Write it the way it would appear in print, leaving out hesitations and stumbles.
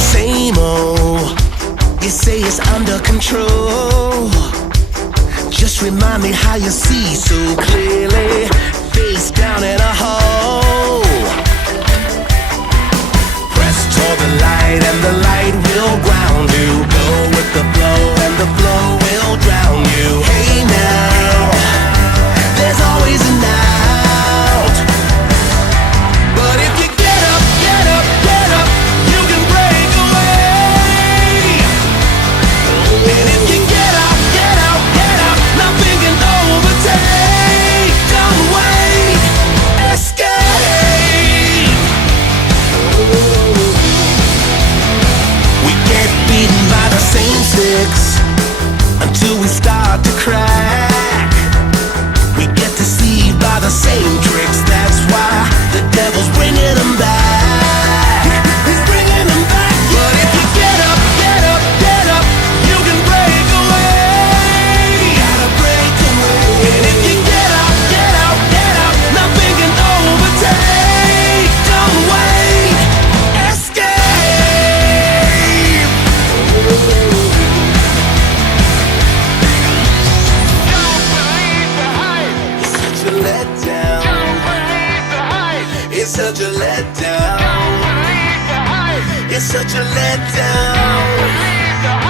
the same old. You say it's under control. Just remind me how you see so clearly. Face down in a hole. Press toward the light and the light will ground you. Go with the flow and the flow will drown you. Hey now, there's always an out. But if you get up, get up, get up, you can break away. And if you get out, get out, get out, nothing can overtake. Don't wait, escape. We get beaten by the same sticks until we start to crack. We get deceived by the same tricks. That's why the devil's bringing them back. He's bringing them back. But if you get up, get up, get up, you can break away. Gotta break away. And if you get out, get out, get out, nothing can overtake. Don't wait, escape. Don't believe the hype. It's such a letdown. Don't believe the hype. It's such a letdown. Don't believe the hype. It's such a letdown. Don't believe the hype.